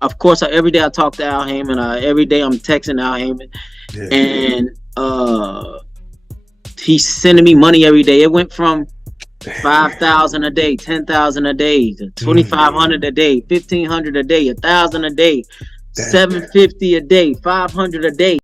Of course, every day I talk to Al Haymon. Every day I'm texting Al Haymon, Yeah. and he's sending me money every day. It went from 5,000 a day, 10,000 a day, 2,500 a day, 1,500 a day, 1,000 a day, 750 a day, 500 a day.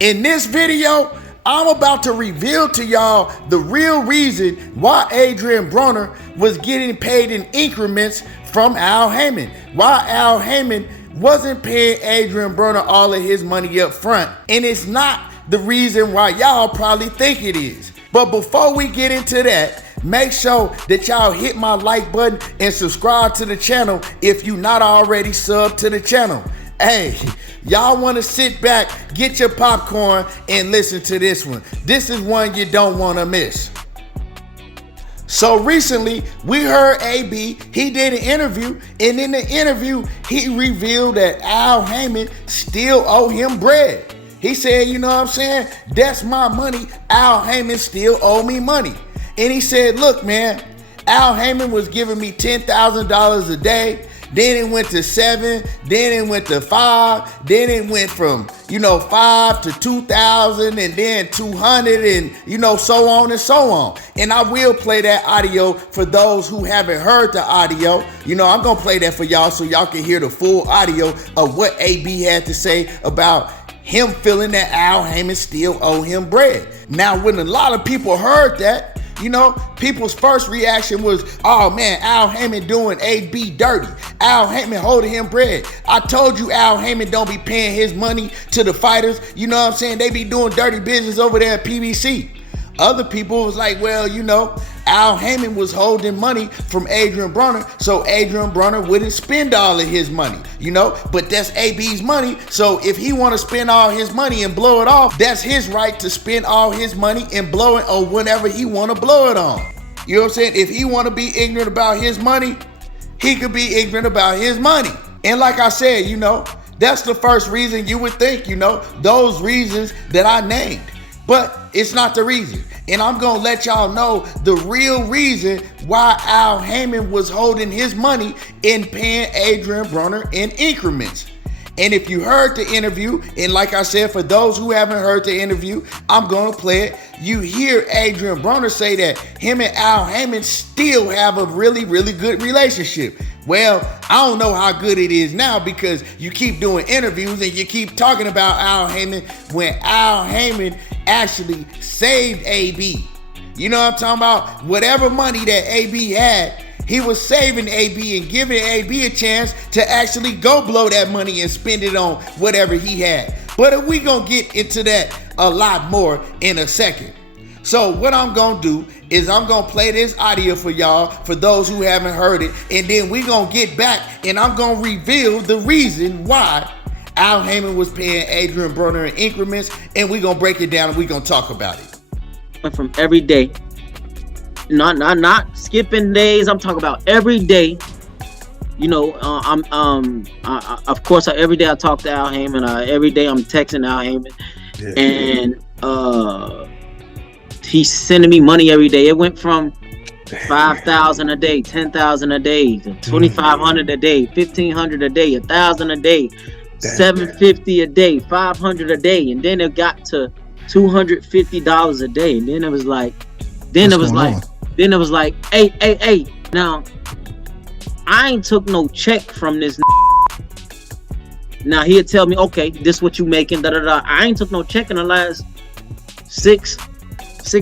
In this video, I'm about to reveal to y'all the real reason why Adrien Broner was getting paid in increments from Al Haymon. Why Al Haymon wasn't paying Adrien Broner all of his money up front. And it's not the reason why y'all probably think it is. But before we get into that, make sure that y'all hit my like button and subscribe to the channel if you not already subbed to the channel. Hey, y'all want to sit back, get your popcorn, and listen to this one. This is one you don't want to miss. So recently, we heard AB, he did an interview, and in the interview, he revealed that Al Haymon still owe him bread. He said, you know what I'm saying? That's my money. Al Haymon still owe me money. And he said, look, man, Al Haymon was giving me $10,000 a day. Then it went to 7, then it went to 5, then it went from, 5 to 2,000 and then 200 and, so on and so on. And I will play that audio for those who haven't heard the audio. I'm going to play that for y'all so y'all can hear the full audio of what AB had to say about him feeling that Al Haymon still owe him bread. Now, when a lot of people heard that, people's first reaction was, oh man, Al Haymon doing AB dirty. Al Haymon holding him bread. I told you Al Haymon don't be paying his money to the fighters. You know what I'm saying? They be doing dirty business over there at PBC. Other people was like, well, Al Haymon was holding money from Adrien Broner, so Adrien Broner wouldn't spend all of his money, but that's AB's money. So if he want to spend all his money and blow it off, that's his right to spend all his money and blow it on whenever he want to blow it on. You know what I'm saying? If he want to be ignorant about his money, he could be ignorant about his money. And like I said, that's the first reason you would think, those reasons that I named. But it's not the reason. And I'm going to let y'all know the real reason why Al Haymon was holding his money and paying Adrien Broner in increments. And if you heard the interview, and like I said, for those who haven't heard the interview, I'm going to play it. You hear Adrien Broner say that him and Al Haymon still have a really, really good relationship. Well, I don't know how good it is now because you keep doing interviews and you keep talking about Al Haymon when Al Haymon actually saved AB. You know what I'm talking about? Whatever money that AB had, he was saving AB and giving AB a chance to actually go blow that money and spend it on whatever he had. But we gonna get into that a lot more in a second. So what I'm gonna do is I'm gonna play this audio for y'all, for those who haven't heard it, and then we gonna get back and I'm gonna reveal the reason why Al Haymon was paying Adrien Broner in increments, and we gonna break it down and we gonna talk about it. Went from every day, not skipping days. I'm talking about every day. Of course, every day I talk to Al Haymon. Every day I'm texting Al Haymon, and he's sending me money every day. It went from 5,000 a day, 10,000 a day, 2,500 a day, 1,500 a day, 1,000 a day, 750 a day, 500 a day, and then it got to $250 a day, and then it was like, hey, now I ain't took no check from this. Now he'll tell me, okay, this what you making, da da da. I ain't took no check in the last six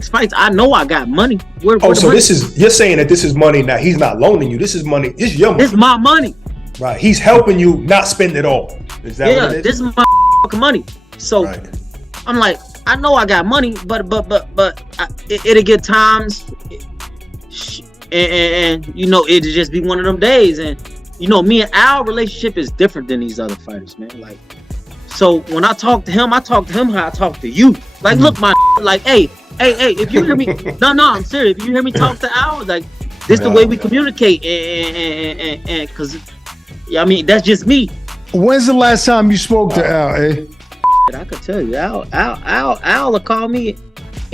fights. I know I got money. Where so money? You're saying that this is money. Now he's not loaning you. This is money. This is your money. This is my money. Right. He's helping you not spend it all. Is that what it is? This is my money. So right. I'm like, I know I got money, but it'll get times, and it'll just be one of them days. And me and Al relationship is different than these other fighters, man. Like, so when I talk to him how I talk to you. Like, look, like, hey, if you hear me, no, I'm serious. If you hear me talk to Al, like, this the way we communicate, and because, that's just me. When's the last time you spoke to Al, eh? I could tell you, Al will call me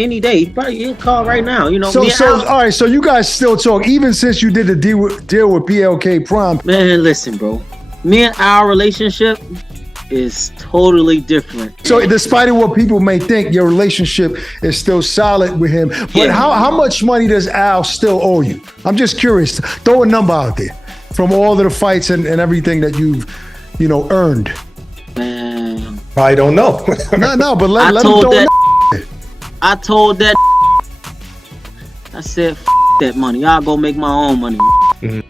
any day. He'll call right now. You know, So all right. So you guys still talk even since you did the deal with BLK Prime. Man, listen, bro. Me and our relationship is totally different. So despite what people may think, your relationship is still solid with him. But Yeah. how much money does Al still owe you? I'm just curious. Throw a number out there from all of the fights and everything that you've, earned. Man, I don't know. no, but let him throw a number. I told that I said, that money. I'll go make my own money. Mm-hmm.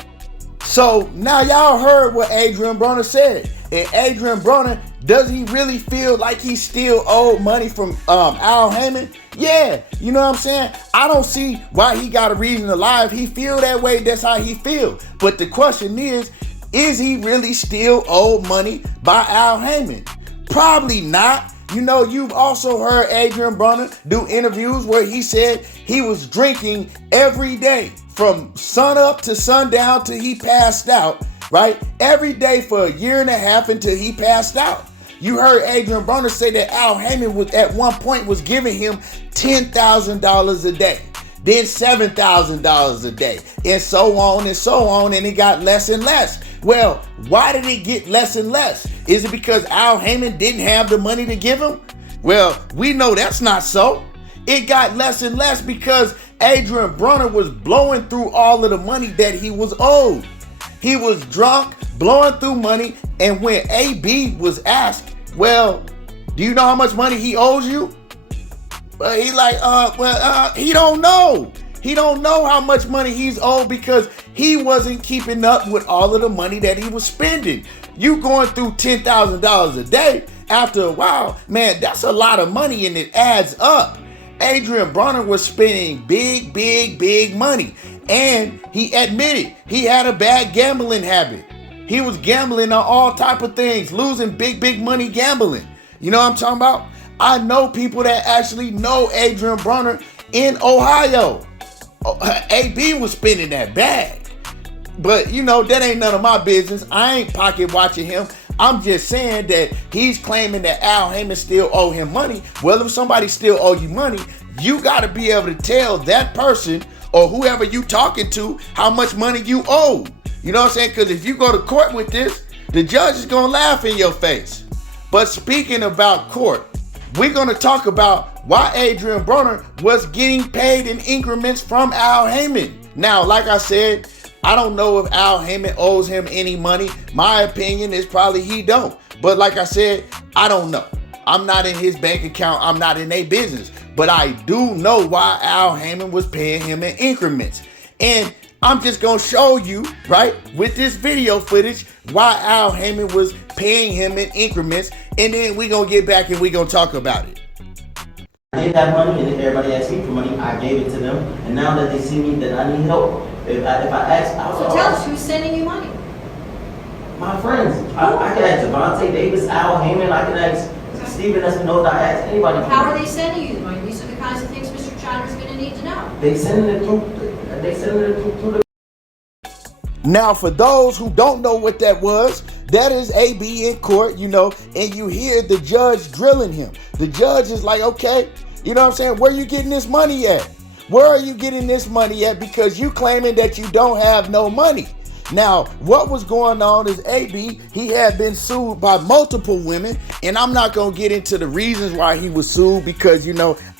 So now y'all heard what Adrien Broner said. And Adrien Broner, does he really feel like he still owed money from Al Haymon? Yeah, you know what I'm saying? I don't see why he got a reason to lie. If he feel that way, that's how he feel. But the question is he really still owed money by Al Haymon? Probably not. You know, you've also heard Adrien Broner do interviews where he said he was drinking every day from sun up to sundown till he passed out, right? Every day for a year and a half until he passed out. You heard Adrien Broner say that Al Haymon was at one point was giving him $10,000 a day, then $7,000 a day, and so on, and it got less and less. Well, why did it get less and less? Is it because Al Haymon didn't have the money to give him? Well, we know that's not so. It got less and less because Adrien Broner was blowing through all of the money that he was owed. He was drunk, blowing through money, and when AB was asked, well, do you know how much money he owes you? He like, he don't know. He don't know how much money he's owed because he wasn't keeping up with all of the money that he was spending. You going through $10,000 a day, after a while, man, that's a lot of money and it adds up. Adrien Broner was spending big money. And he admitted he had a bad gambling habit. He was gambling on all type of things, losing big money gambling. You know what I'm talking about? I know people that actually know Adrien Broner in Ohio. AB was spending that bag. But that ain't none of my business. I ain't pocket watching him. I'm just saying that he's claiming that Al Haymon still owe him money. Well, if somebody still owe you money, you got to be able to tell that person or whoever you talking to how much money you owe. You know what I'm saying? Because if you go to court with this, the judge is going to laugh in your face. But speaking about court, we're going to talk about why Adrien Broner was getting paid in increments from Al Haymon. Now, like I said, I don't know if Al Haymon owes him any money. My opinion is probably he don't. But like I said, I don't know. I'm not in his bank account. I'm not in their business. But I do know why Al Haymon was paying him in increments. And I'm just going to show you, right, with this video footage, why Al Haymon was paying him in increments. And then we're going to get back and we're going to talk about it. I did have money, and if everybody asked me for money, I gave it to them. And now that they see me that I need help, if I ask, So tell us who's sending you money. my friends, I can ask Devontae Davis, Al Haymon, I can ask Steven Espinosa, I ask anybody. How are they sending you the money? These are the kinds of things Mr. China's going to need to know. They sending it through the. Now, for those who don't know what that was, that is AB in court, and you hear the judge drilling him. The judge is like, okay, you know what I'm saying? Where you getting this money at? Where are you getting this money at? Because you claiming that you don't have no money. Now, what was going on is AB, he had been sued by multiple women, and I'm not going to get into the reasons why he was sued because,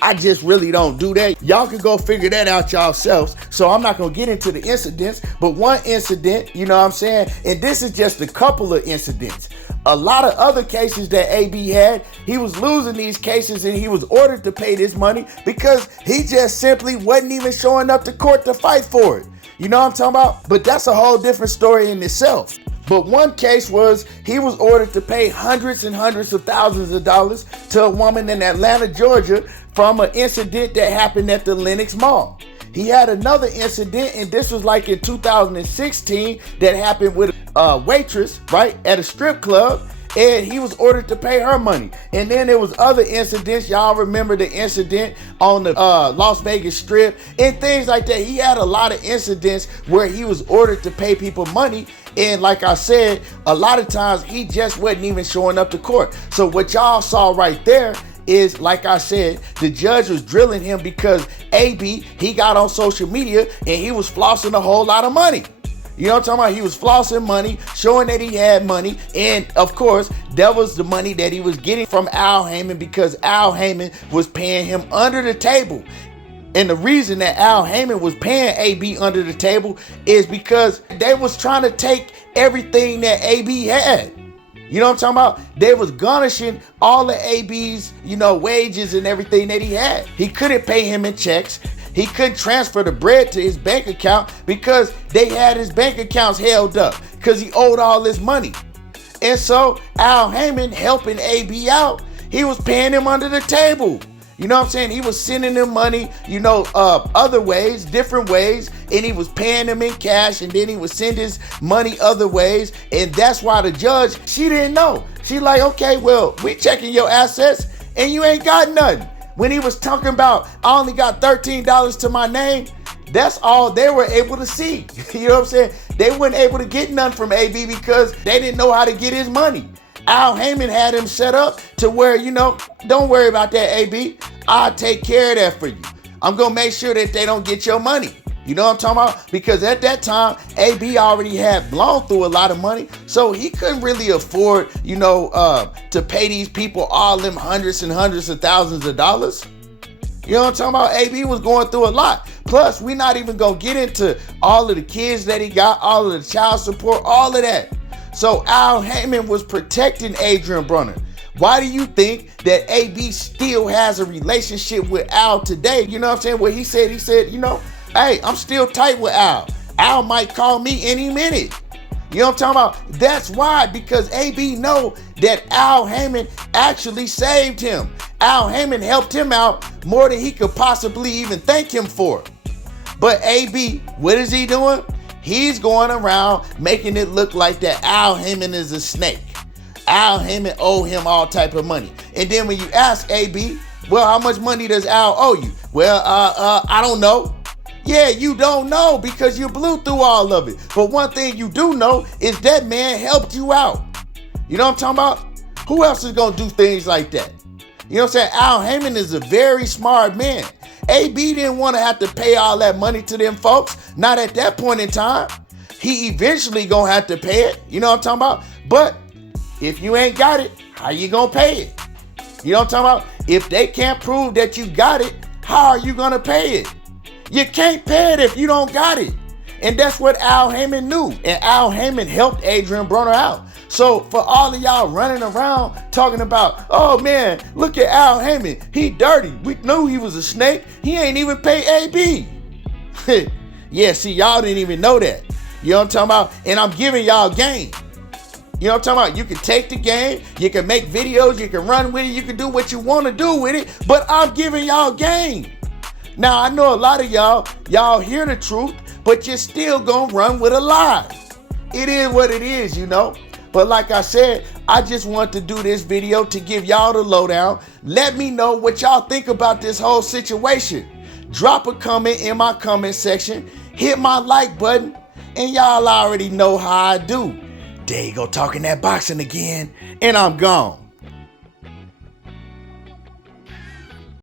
I just really don't do that. Y'all can go figure that out yourselves. So I'm not going to get into the incidents, but one incident, you know what I'm saying? And this is just a couple of incidents. A lot of other cases that AB had, he was losing these cases and he was ordered to pay this money because he just simply wasn't even showing up to court to fight for it. You know what I'm talking about? But that's a whole different story in itself. But one case was he was ordered to pay hundreds and hundreds of thousands of dollars to a woman in Atlanta, Georgia from an incident that happened at the Lenox Mall. He had another incident, and this was like in 2016, that happened with a waitress, right, at a strip club, and he was ordered to pay her money. And then there was other incidents. Y'all remember the incident on the Las Vegas Strip and things like that. He had a lot of incidents where he was ordered to pay people money. And like I said, a lot of times he just wasn't even showing up to court. So what y'all saw right there is, like I said, the judge was drilling him because AB, he got on social media and he was flossing a whole lot of money. You know what I'm talking about? He was flossing money, showing that he had money. And of course, that was the money that he was getting from Al Haymon because Al Haymon was paying him under the table. And the reason that Al Haymon was paying AB under the table is because they was trying to take everything that AB had. You know what I'm talking about? They was garnishing all of AB's, wages and everything that he had. He couldn't pay him in checks. He couldn't transfer the bread to his bank account because they had his bank accounts held up because he owed all this money. And so Al Haymon helping AB out, he was paying him under the table. You know what I'm saying? He was sending him money, other ways, different ways, and he was paying him in cash, and then he would send his money other ways. And that's why the judge, she didn't know. She like, okay, well, we checking your assets and you ain't got nothing. When he was talking about, I only got $13 to my name, that's all they were able to see. You know what I'm saying? They weren't able to get none from AB because they didn't know how to get his money. Al Haymon had him set up to where, don't worry about that, AB. I'll take care of that for you. I'm going to make sure that they don't get your money. You know what I'm talking about? Because at that time, AB already had blown through a lot of money, so he couldn't really afford, to pay these people all them hundreds and hundreds of thousands of dollars. You know what I'm talking about? AB was going through a lot. Plus, we're not even going to get into all of the kids that he got, all of the child support, all of that. So Al Haymon was protecting Adrien Broner. Why do you think that AB still has a relationship with Al today? You know what I'm saying? What he said, hey, I'm still tight with Al. Al might call me any minute. You know what I'm talking about? That's why, because AB know that Al Haymon actually saved him. Al Haymon helped him out more than he could possibly even thank him for. But AB, what is he doing? He's going around making it look like that Al Haymon is a snake. Al Haymon owe him all type of money. And then when you ask AB, well, how much money does Al owe you? Well, I don't know. Yeah, you don't know because you blew through all of it. But one thing you do know is that man helped you out. You know what I'm talking about? Who else is going to do things like that? You know what I'm saying? Al Haymon is a very smart man. AB didn't want to have to pay all that money to them folks. Not at that point in time. He eventually going to have to pay it. You know what I'm talking about? But if you ain't got it, how you going to pay it? You know what I'm talking about? If they can't prove that you got it, how are you going to pay it? You can't pay it if you don't got it. And that's what Al Haymon knew. And Al Haymon helped Adrien Broner out. So for all of y'all running around talking about, oh man, look at Al Haymon. He dirty. We knew he was a snake. He ain't even pay AB. Yeah, see, y'all didn't even know that. You know what I'm talking about? And I'm giving y'all game. You know what I'm talking about? You can take the game, you can make videos, you can run with it, you can do what you want to do with it, but I'm giving y'all game. Now, I know a lot of y'all hear the truth, but you're still gonna run with a lie. It is what it is, But like I said, I just want to do this video to give y'all the lowdown. Let me know what y'all think about this whole situation. Drop a comment in my comment section, hit my like button, and y'all already know how I do. There you go, talking that boxing again, and I'm gone.